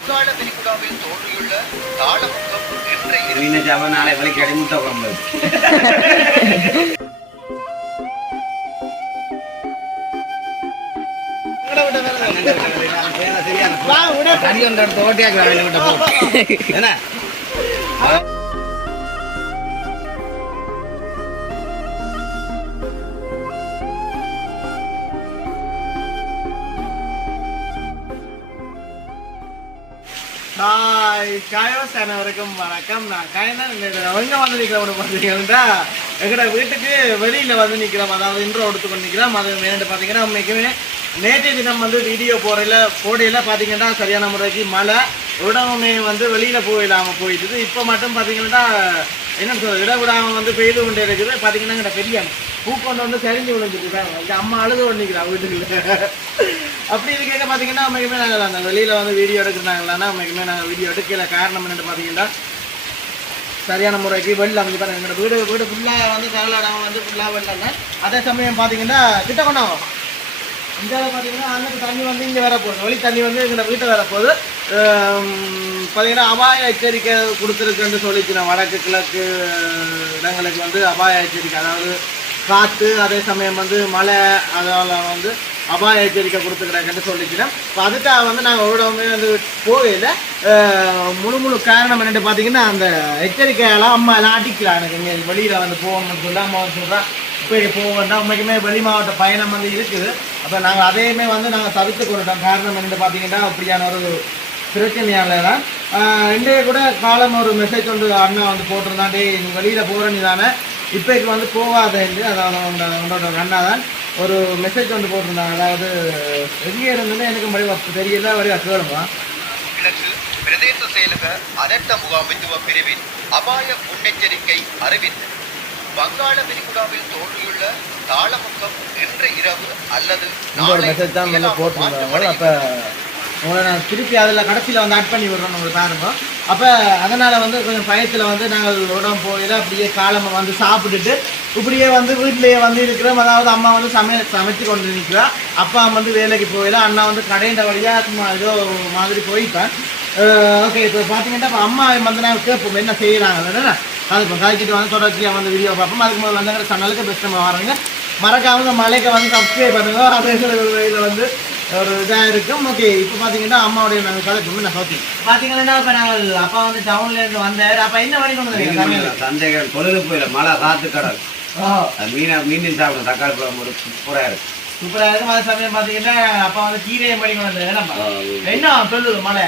வங்காள விரிகுடாவில் தோன்றியுள்ள தாளமுகம் என்ற இரு மீன் சாப்பிட நாளை வலிக்கு அடி முட்டை குழம்பு தடி ஒன்று எடுத்து ஓட்டியாக்குறாங்க விட்ட போ. என்ன? ஹாய் காயோஸ் அனைவருக்கும் வணக்கம். நான் காயதான் எங்க வந்து நிற்கிறோம் பார்த்தீங்கன்னா எங்களோட வீட்டுக்கு வெளியில் வந்து நிற்கிறோம் அதாவது இன்ட்ரோ எடுத்துக்கொண்டு நிற்கிறோம் அது வேண்டு பார்த்தீங்கன்னா உண்மைக்குமே நேற்றைய தினம் வந்து வீடியோ போடையில் போடையில் பார்த்தீங்கன்னா சரியான முறைக்கு மழை. உடம்புமே வந்து வெளியில் போயிடாமல் போயிட்டுது இப்போ மட்டும் பார்த்தீங்கன்னா என்ன சொல்றது? இட விடாமல் வந்து பெய்து கொண்டே இருக்குது. பார்த்தீங்கன்னா எங்கள்கிட்ட பெரிய பூக்கொண்டு வந்து சரிஞ்சு விழுந்துட்டு தான் அம்மா அழுது பண்ணிக்கிறான் வீட்டுக்குள்ள. அப்படி இருக்க பார்த்தீங்கன்னா அமைக்குமே நாங்கள் அந்த வெளியில் வந்து வீடியோ எடுக்கிறாங்களான்னா அமைக்குமே நாங்கள் வீடியோ எடுக்கல காரணம் என்னென்னு பார்த்தீங்கன்னா சரியான முறைக்கு வெளில அமைஞ்சு பாருங்க. எங்களோட வீடு வீடு ஃபுல்லாக வந்து கரலாடாம வந்து ஃபுல்லாக வெள்ளம் அதே சமயம் பார்த்தீங்கன்னா கிட்ட கொண்டாங்க இந்த பார்த்தீங்கன்னா அன்னைக்கு தண்ணி வந்து இங்கே வர போகுது. வெளி தண்ணி வந்து எங்களோட வீட்டை வர போகுது. பார்த்தீங்கன்னா அபாய எச்சரிக்கை கொடுத்துருக்குன்னு சொல்லிச்சு. வடக்கு கிழக்கு இடங்களுக்கு வந்து அபாய எச்சரிக்கை. அதாவது காற்று அதே சமயம் வந்து மழை அதெல்லாம் வந்து அபாய எச்சரிக்கை கொடுத்துக்கிறாங்கன்னு சொல்லிக்கிறேன் இப்போ அதுக்காக வந்து நாங்கள் ஓடவுமே வந்து போகையில் முழு முழு காரணம் என்னென்னு பார்த்தீங்கன்னா அந்த எச்சரிக்கையெல்லாம் அம்மா எல்லாம் அடிக்கலாம் எனக்கு இங்கே வெளியில் வந்து போகணும்னு சொல்லி அம்மா வந்து சொல்கிறா இப்போ போக வேண்டாம் உண்மைக்குமே வெளி மாவட்ட பயணம் வந்து இருக்குது. அப்போ நாங்கள் அதையுமே வந்து நாங்கள் தவிர்த்து கொண்டுட்டோம் காரணம் என்னென்னு பார்த்தீங்கன்னா அப்படியான ஒரு பிரச்சனையால தான் இன்றைய கூட காலம் ஒரு மெசேஜ் வந்து அண்ணா வந்து போட்டிருந்தான். டேய் நீ வெளியில் போகிற நீ தானே இப்போக்கு வந்து போகாத என்று அதாவது உன்னோட உன்னோட அண்ணா தான் ஒரு மெசேஜ் வந்து போட்டிருந்தாங்க அதாவது எங்கே இருந்ததுன்னு எனக்கு வடிவா தெரியல வடிவா கேளுமா கிழக்கு பிரதேச செயலக அனர்த்த முகாமைத்துவ பிரிவின் அபாய முன்னெச்சரிக்கை அறிவித்து வங்காள விரிகுடாவில் தோன்றியுள்ள தாளமுகம் இன்று இரவு அல்லது மெசேஜ் தான் போட்டிருந்தாங்க. அப்போ உங்களை நான் திருப்பி அதில் கடைசியில் வந்து ஆட் பண்ணி விடுறோம் உங்களுக்கு பாருங்க அப்போ அதனால் வந்து கொஞ்சம் பயத்தில் வந்து நாங்கள் உடம்பு போயில அப்படியே காலமை வந்து சாப்பிட்டுட்டு இப்படியே வந்து வீட்டிலேயே வந்து இருக்கிறோம். அதாவது அம்மா வந்து சமைய சமைச்சு கொண்டு நிற்கிறா அப்பா வந்து வேலைக்கு போயில அண்ணா வந்து கடையின்ற வழியாக சும்மா ஏதோ மாதிரி போயிட்டேன். ஓகே இப்போ பார்த்தீங்கன்னா அம்மா வந்து நாங்கள் கேட்போம் என்ன செய்கிறாங்க என்ன அது இப்போ கழிச்சிட்டு வந்து தொடர்ச்சியாக வந்து வீடியோ பார்ப்போம். அதுக்கு முதல்ல வந்து சேனலுக்கு பெஸ்ட் நம்ம வரேங்க. மறக்காமல் மலைக்கு வந்து சப்ஸ்கிரைப் பண்ணுங்க. அதே இதில் வந்து ஒரு இதாக இருக்கும். ஓகே இப்போ பார்த்தீங்கன்னா அம்மாவுடைய நாங்கள் கதை நான் ஓகே பார்த்தீங்கன்னா இப்போ நாங்கள் அப்பா வந்து டவுன்லேருந்து வந்தார். அப்போ என்ன வழி கொண்டு வந்தீங்க? சந்தைகள் பொழுது போயில. மழை காத்து கடல். மீனை மீன் சாப்பிடும். தக்காளி பழம் ஒரு சூப்பராக இருக்கு. சூப்பராக இருக்கும் அதே சமயம் பார்த்தீங்கன்னா அப்பா வந்து கீரையை படி கொண்டு வந்தார். என்ன சொல்லுது மலை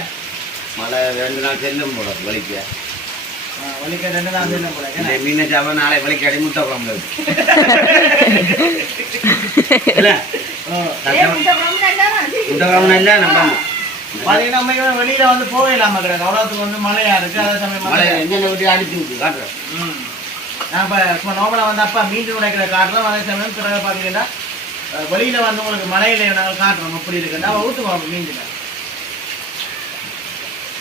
மழை ரெண்டு நாள் செல்லும் போல வலிக்க. வலிக்க ரெண்டு நாள் செல்லும் போல. மீனை சாப்பிட நாளை வலிக்கு அடி முட்டை குழம்பு இல்ல? இல்லை நம்ம பார்த்தீங்கன்னா நம்ம வெளியில் வந்து போயிடலாமா கிடையாது அவ்வளோத்துக்கு வந்து மழையாக இருக்குது அதே சமயம் மழை எண்ணெய் விட்டு அடிச்சு விட்டு காட்டுறேன். ம். நான் இப்போ இப்போ நோம்பலை வந்து அப்பா மீன் உடைக்கிற காட்டுறோம். அதே சமயம் பிறகு பார்த்தீங்கன்னா வெளியில வந்து உங்களுக்கு மலையில நாங்கள் காட்டுறோம். அப்படி இருக்கு நான் ஊற்றுவோம் மீன்ல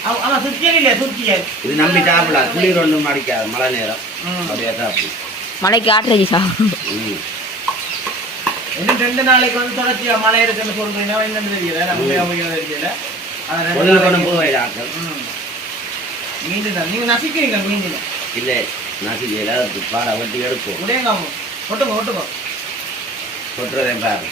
ஆமாம் சுத்தியல் இல்லையா? சுத்தியல். இது நம்பி சாப்பிடலாம். குளிர் ஒன்றும் அடிக்காது. மழை நேரம். ம். அப்படியே சாப்பிடும் மலைக்கு ஆட்டுறீங்க சாப்பிடும். இன்னும் ரெண்டு நாளைக்கு வந்து தொடர்ச்சியா மழை இருக்குன்னு சொல்றீங்க என்னன்னு தெரியல நம்ம அவங்க தெரியல. மீன் தான் நீங்க நசிக்கிறீங்க மீனில் இல்லை நசிக்கையில் பாடை வெட்டி எடுப்போம் உடையங்க ஒட்டுங்க ஒட்டுங்க கொட்டுறதே பாரு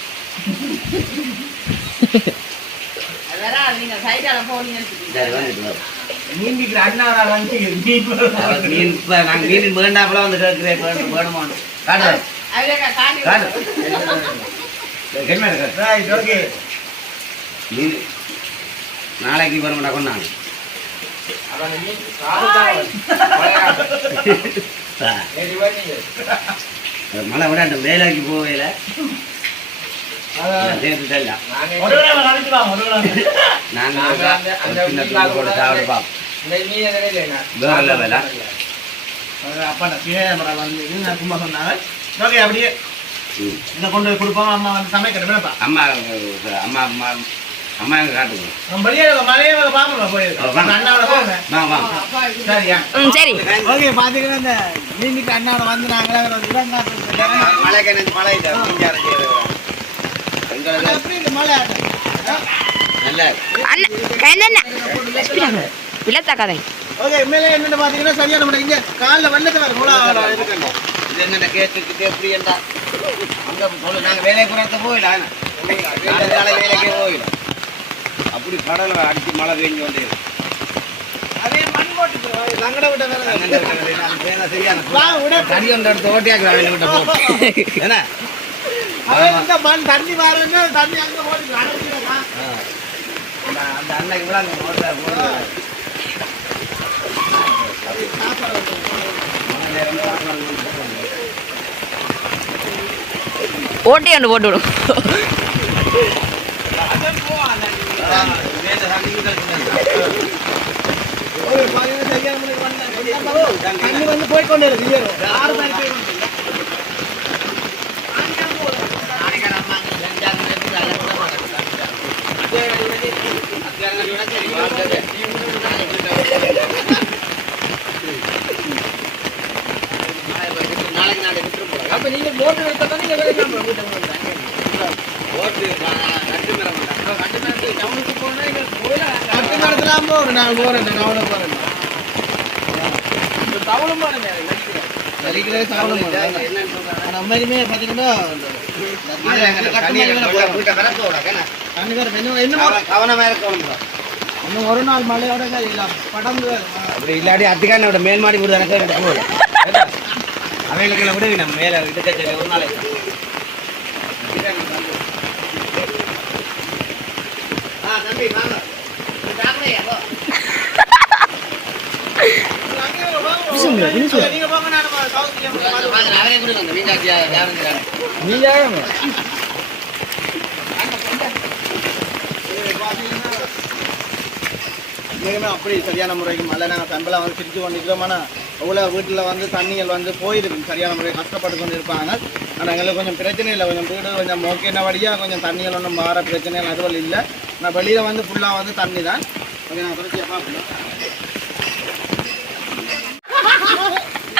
மீன் அண்ணா வந்து மீன் மீன் மீன் கேட்குறேன் வேணும் வேணுமான்னு காட்டுறேன் நாளைக்கு வரமாட்டா கொண்டாங்க மழை விட அந்த வேலைக்கு போவையில நாங்கள் அப்பா நான் வந்து சும்மா சொன்னாங்க ஓகே அப்படியே ம். இதை கொண்டு போய் கொடுப்போம். அம்மா வந்து சமைக்கணும் என்னப்பா? அம்மா அம்மா அம்மா அம்மா எங்க காட்டுங்க. சரி. ஓகே பாத்தீங்கன்னா இந்த மீனுக்கு அண்ணாவோட வந்து நாங்களே மழை கிணத்து மழை மலை? ஆ? நல்லா விழத்தாக்காதே ஓகே உண்மையிலே என்னன்னு பாத்தீங்கன்னா சரியா நம்ம இங்க காலில் வெள்ளத்தை வேற மூலா இருக்கணும் இது என்ன கேட்டுக்கிட்டு எப்படி என்றா அங்க சொல்லு நாங்க வேலையை குறைத்த போயிடலாம் நாளை வேலைக்கே போயிடலாம் அப்படி கடல் அடிச்சு மழை பெஞ்சு கொண்டே. அதே மண் போட்டு லங்கட விட்ட வேலை வேலை, வேலை சரியான. தடி ஒன்று எடுத்து ஓட்டியாக்கு வேலை விட்ட போ. என்ன? மண் தண்ணி வரணும்னா தண்ணி அங்க போட்டு. அந்த அன்னைக்கு கூட அங்கே நேரம் சாப்பாடு கொண்டு போறாங்க. ஓட்டி ஒன்று போட்டு விடும் அதான் வேலை தண்ணி கிடக்குது. ஒரு பதினஞ்சு சரியான முறைக்கு வந்தாங்க. தண்ணி வந்து போய் கொண்டு இருக்கு இயர் ஆறு மணி போய் கொண்டு இருக்கு. நாளைக்கு நம்ம அங்கே செஞ்சாங்க நேத்து அதை கூட மாட்டாங்க. அத்தியாரங்கள் விட சரி, வாழ்ந்தது. நாளைக்கு நாளை விட்டுரு போறோம். அப்ப நீங்க போட்டு எடுத்தா தான் நீங்க வேலை செய்யணும். வீட்டை கொண்டு வந்து. ஓட்டு நான் கட்டு மரம் மாட்டேன். கட்டு மரத்துக்கு டவுனுக்கு போனா இங்க போயில கட்டு நடத்தலாமோ ஒரு நான் போறேன் நான் போறேன் தவளும் பாருங்க நடிக்கிறே தவளும் பாருங்க என்னன்னு சொல்றாங்க? நம்ம இனிமே பாத்தீங்கன்னா தண்ணி வீட்டை- வீட்டை விரட்டு விட, என்ன? தண்ணி வேற இன்னும் ஒரு நாள் மழையோட படந்து அப்படி இல்லாட்டி அத்திக்கானோட மேல் மாடி எனக்கு அவைகளுக்கு விடுவி நம்ம மேல இதுக்க சொல்லி ஒரு நாளைக்கு ஆ தம்பி வாங்க சாப்பிடையா போ நீங்க போங்க நான் சவுத் வாங்க, வாங்க, அவரே கொடுங்க அந்த நீங்க மிகவும் அப்படி சரியான முறைக்கு மழை நாங்கள் பெம்பலாம் வந்து பிரித்து கொண்டிருக்கிறோம். ஆனால் அவ்வளோ வீட்டில் வந்து தண்ணிகள் வந்து போயிருக்கு சரியான முறை கஷ்டப்பட்டு கொண்டு இருப்பாங்க ஆனால் எங்களுக்கு கொஞ்சம் பிரச்சனை இல்லை. கொஞ்சம் வீடு கொஞ்சம் மோக்கின வழியாக கொஞ்சம் தண்ணிகள் ஒன்றும் மாற பிரச்சனைகள் அதுவரை இல்லை. நான் வெளியில் வந்து ஃபுல்லாக வந்து தண்ணி தான் கொஞ்சம் நாங்கள் பிரச்சனை பார்க்கணும் ஓகே வாங்க என்ன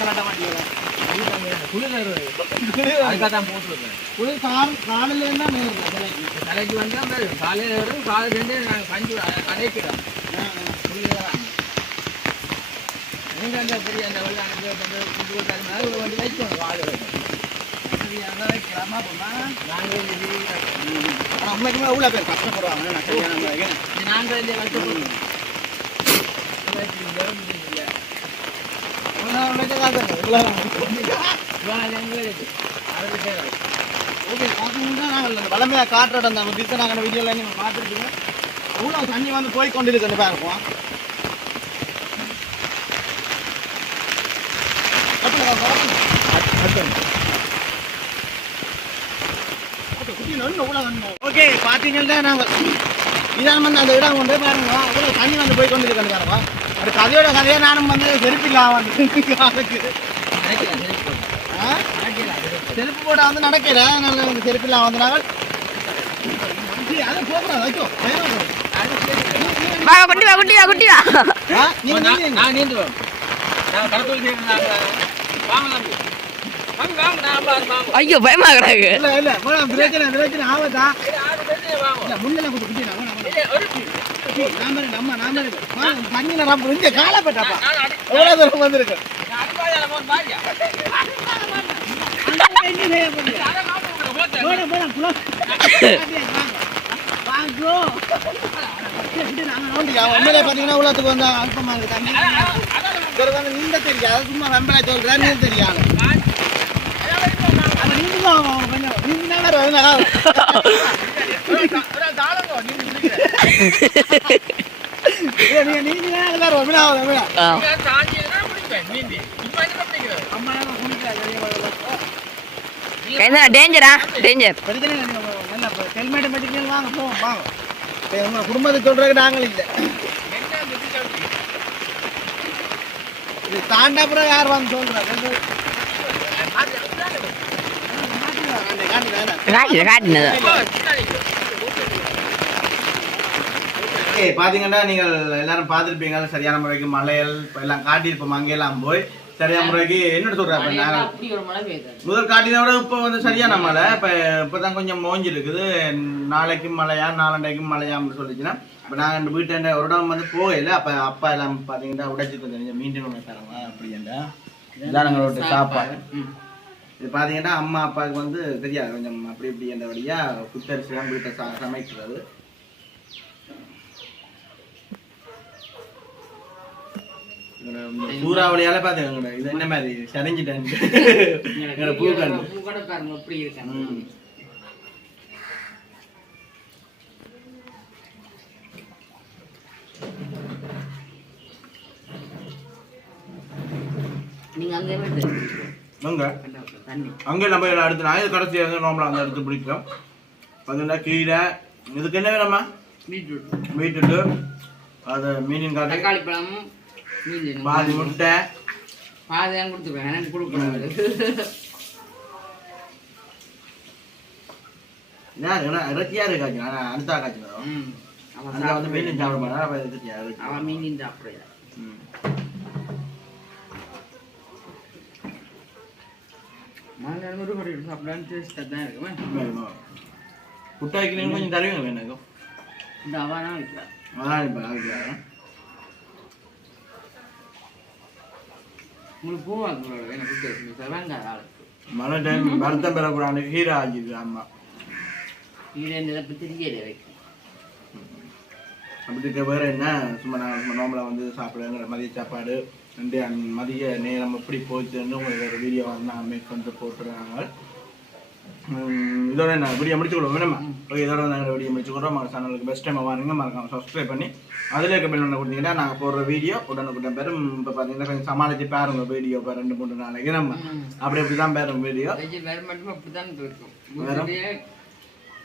ஹெல்மெட்டை கலாட்ட மாட்டீங்க குளிர் கால் காலில் இருந்தா மேலே தலைக்கு தலைக்கு வந்து அந்த காலையில் வரும் காலையில் இருந்து நாங்கள் பஞ்சு அடைக்கிறோம் நீங்கள் அந்த பெரிய அந்த வெள்ள அனுப்பி வந்து வைக்கணும் காலை வைக்கலாமா போனா நாங்கள் உண்மைக்குமே எவ்வளோ பேர் கஷ்டப்படுவாங்க. நாங்கள் இந்த கஷ்டப்படுறோம் உண்மை- உண்மைக்கு தான் சார் இவ்வளோ ஓகே பார்த்தீங்கன்னா நாங்கள் அந்த வளமையாக காற்றோட அந்த திசை நாங்கள் வீடியோவில் நீங்கள் பார்த்துருக்கீங்க எவ்வளோ தண்ணி வந்து போய் கொண்டு இருக்குன்னு பாருப்போம் ஓகே பார்த்தீங்கன்னா நாங்கள் இதான் வந்து அந்த இடம் கொண்டு பாருங்க. அவ்வளோ தண்ணி வந்து போய் கொண்டு இருக்குன்னு பாருங்க அது கதையோட கதையை நானும் வந்து செருப்பில்லாம் வந்து? செருப்பு போட வந்து நடக்கல. அதனால வந்து செருப்பில்லாம் வந்து நாங்கள் சரி, அதை போகக்கூடாது. வைக்கோ பயம் வரும். வா குட்டி வா குட்டி வா குட்டி வா. ஆ, நீங்க நீங்க நான் நீந்துவோம் நான் கடத்தூர் வாங்கலாம் ஐயோ பயமாகறாங்க. இல்ல இல்ல பிரச்சனை பிரச்சனை ஆவதா வாங்க. இல்ல முன்னல கொஞ்சம் குட்டி நான் நான் பாரு, நம்ம நம்ம இங்க காலப்பட்டாப்பா எவ்வளவு தூரம் வந்திருக்கு? அங்க எங்க உள்ளத்துக்கு வந்து அல்பமா இருக்கு தண்ணி. நீந்த தெரியாது. சும்மா வெம்பளை சொல்றேன் நீந்த தெரியாது. அவன் கொஞ்சம். நீந்தினா வேற என்ன டேஞ்சரா டேஞ்சர் பிரச்சனை இல்லை, நீங்க வந்து என்ன இப்போ ஹெல்மெட் மெடிக்கல் வாங்க? போவோம் வாங்க சரி, உங்க குடும்பத்தை சொல்றதுக்கு நாங்கள் இல்லை இது தாண்டா அப்புறம் யார் வந்து காட்டின காட்டினது? ஓகே பாத்தீங்கன்னா நீங்கள் எல்லாரும் பார்த்துருப்பீங்க சரியான முறைக்கு இப்ப எல்லாம் காட்டியிருப்போம் அங்கெல்லாம் போய் சரியான முறைக்கு என்ன பெய்யுது. முதல் காட்டினை விட இப்போ வந்து சரியான மழை இப்போ இப்போ தான் கொஞ்சம் மோஞ்சி இருக்குது நாளைக்கும் மழையா நாளண்டைக்கும் மழையான்னு சொல்லிச்சுன்னா இப்போ நாங்கள் இந்த வீட்டாண்ட ஒரு இடம் வந்து போகல அப்போ அப்பா எல்லாம் பார்த்தீங்கன்னா உடைச்சி கொஞ்சம் மீண்டும் ஒன்று தரவா? அப்படின்டா இதான் எங்களோட சாப்பாடு. இது பார்த்தீங்கன்னா அம்மா அப்பாவுக்கு வந்து தெரியாது. கொஞ்சம் அப்படி இப்படி என்றபடியா புத்தரிசி தான் வீட்டை சமைக்கிறது. சூறாவளியால பாத்துக்கோங்க இது என்ன மாதிரி? சரிஞ்சிட்டேன். பூக்காண்டு கூட பாருங்க எப்படி இருக்காங்க ம். நீங்க அங்கே அங்க? நம்ம அடுத்து இது கடைசி பிடிக்கிறோம் பார்த்தீங்கன்னா கீரை இதுக்கு என்ன வேணுமா பீட்ரூட். பீட்ரூட்டு. அது மீனின் காட்டு தக்காளி பழமும் மீன் பாதி முட்டை. பாதி தான் கொடுத்துருவேன். எனக்கு என்ன இறச்சியாரு காய்ச்சி? நான் அனிதா காய்ச்சி ம். அவன் வந்து மீன் சாப்பிட மாட்டா அப்போ இறச்சியா அவன் மீன் சாப்பிடுறா ம். நான் இரநூறு கோடி சாப்பிடான்னு டேஸ்ட்டாக தான் இருக்குமே புட்டாய்க்கு நீங்கள் கொஞ்சம் தருவீங்க எனக்கு இந்த அவன் இப்போ அதுக்கு உங்களுக்கு பூ வாங்க எனக்கு கொடுத்து ஆளுக்கு மழை டைம் வருத்தம் பெறக்கூடாது ஹீரோ ஆமா இது இந்த பற்றி தெரியல வைக்கும் அப்படி இருக்க வேற என்ன சும்மா நான் சும்மா நோம்பல வந்து சாப்பிடுங்கிற மதிய சாப்பாடு அந்த மதிய நேரம் எப்படி போச்சுன்னு உங்களுக்கு ஒரு வீடியோ வந்து நான் மேக் வந்து போட்டுருக்காங்க இதோட நான் வீடியோ முடிச்சுக்கொள்வோம் வேணுமா ஓகே இதோட நாங்கள் வீடியோ முடிச்சுக்கிறோம். நம்ம சேனலுக்கு பெஸ்ட் டைம் வாருங்க. மறக்காம சப்ஸ்கிரைப் பண்ணி அதில் இருக்க ஒன்று கொடுத்தீங்கன்னா நாங்கள் போடுற வீடியோ உடனுக்குடன் பெரும் இப்போ பார்த்தீங்கன்னா கொஞ்சம் சமாளித்து பாருங்க வீடியோ இப்போ ரெண்டு மூணு நாளைக்கு. நம்ம அப்படி அப்படி தான் பேரும் வீடியோ. வேறு அப்படி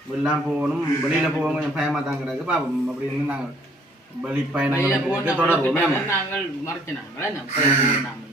வெளிலாம் போகணும். வெளியில் போவோம். கொஞ்சம் பயமாக தான் கிடக்கு. பாப்போம் அப்படின்னு நாங்கள் வெளி வெளியில பயணங்கள் போனா தொடர்போம் நாங்கள் நம்ம